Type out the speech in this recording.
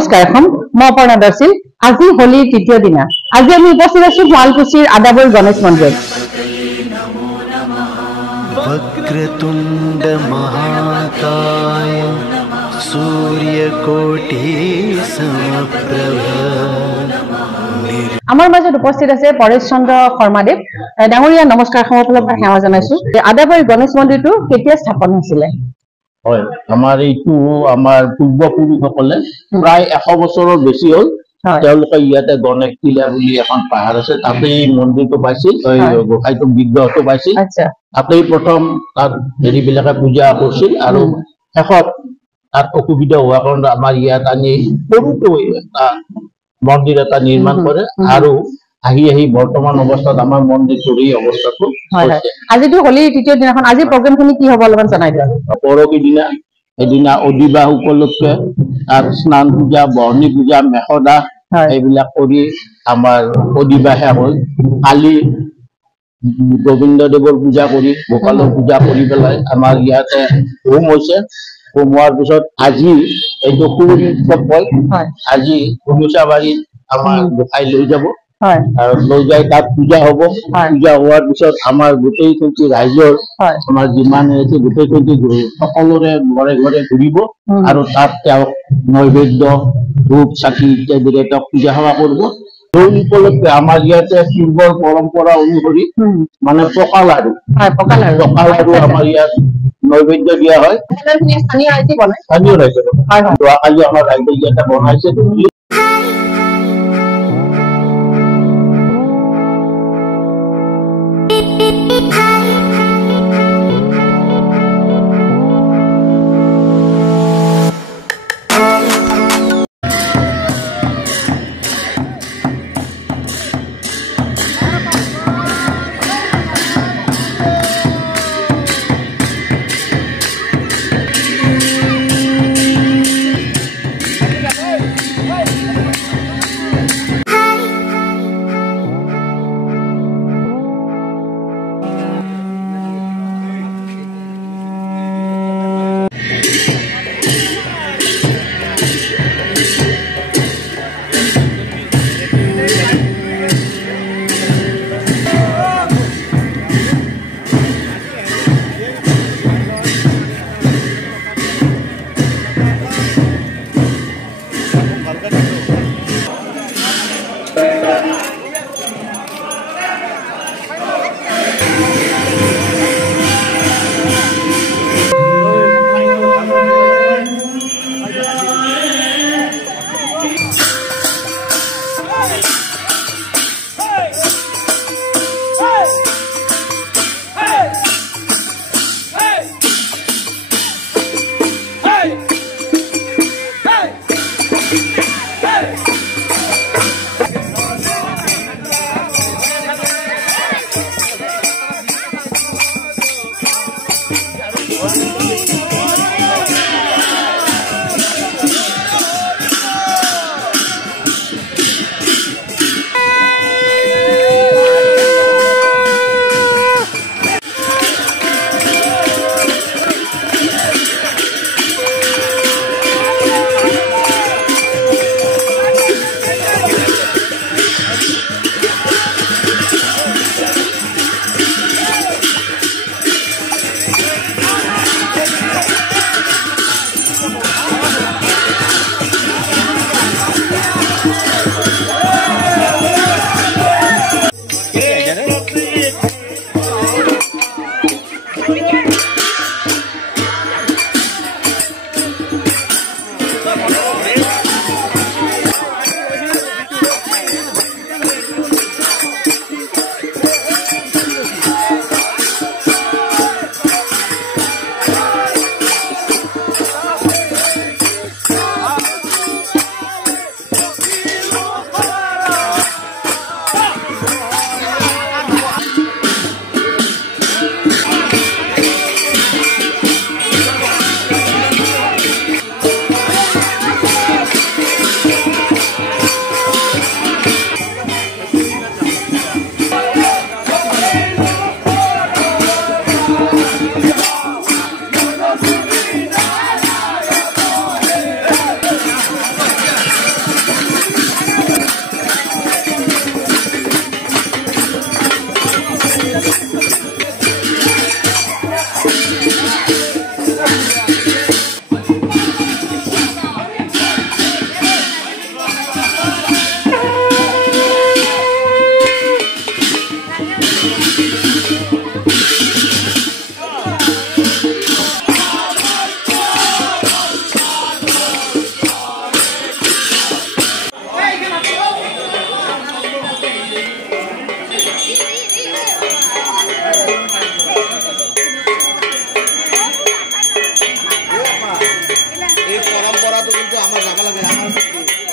নমস্কাৰ মই অপৰ্ণা দৰ্শিল আজি হোলিৰ তৃতীয় দিনা আজি আমি উপস্থিত আছো শুৱালকুছিৰ আদাবৰী গণেশ মন্দিৰত वक्रतुंड महाकाय सूर्यकोटि समप्रभ আমাৰ মাজত উপস্থিত আছে পৰেশ চন্দ্ৰ শৰ্মাদেৱ ডাঙৰীয়া নমস্কাৰ সমৰ্পণৰ সেৱা জনাইছো আদাবৰী গণেশ মন্দিৰটো কেতিয়া স্থাপন হৈছিল হয় আমাৰ এইটো আমাৰ পূৰ্বপুৰুষসকলে প্ৰায় 100 বছৰৰ বেছি হ'ল তেওঁলোকে ইয়াতে গণেশ টিলা বুলি এখন পাহাৰ আছে তাতেই মন্দিৰটো পাইছিল গোসাঁইটো বিগ্ৰহটো পাইছিল তাতেই প্ৰথম তাত হেৰিবিলাকে পূজা কৰিছিল আৰু শেষত তাত অসুবিধা হোৱাৰ কাৰণে আমাৰ ইয়াত আনি সৰুকৈ এটা মন্দিৰ এটা নিৰ্মাণ কৰে আৰু আহি আহি বৰ্তমান অৱস্থাত আমাৰ মন্দিৰটোৰ এই অৱস্থাটো আজিতো হোলিৰ তৃতীয় দিনাখন আজি প্ৰগ্ৰামখিনি কি হ'ব অলপমান জনাই দিয়ক পৰৱৰ্তী দিনা এদিনা অদিবাহ উপলক্ষে তাত স্নান পূজা বৰ্ণি পূজা মেখদা এইবিলাক কৰি আমাৰ অদিবাহে হ'ল কালি গোবিন্দদেৱৰ পূজা কৰি গোপালৰ পূজা কৰি পেলাই আমাৰ ইয়াতে হোম হৈছে হোম হোৱাৰ পিছত আজি এইটো সুৰি উৎসৱ হয় আজি অনুচাবাৰীত আমাৰ গোসাঁই লৈ যাব আৰু লৈ যাই তাত পূজা হ'ব পূজা হোৱাৰ পিছত আমাৰ গোটেইখিনি ৰাইজৰ আমাৰ যিমান আছে গোটেইখিনি সকলোৰে ঘৰে ঘৰে ঘূৰিব আৰু তাত তেওঁ নৈবেদ্য ধূপ চাকি ইত্যাদিৰে তেওঁক পূজা সেৱা কৰিব সেই উপলক্ষে আমাৰ ইয়াতে পূৰ্বৰ পৰম্পৰা অনুসৰি মানে পকা লাড়ু আমাৰ ইয়াত নৈবেদ্য দিয়া হয় স্থানীয় ৰাইজে যোৱাকালি আমাৰ ৰাইজে ইয়াতে বনাইছে কৰাটো কিন্তু আমাৰ যাব লাগে আমাৰ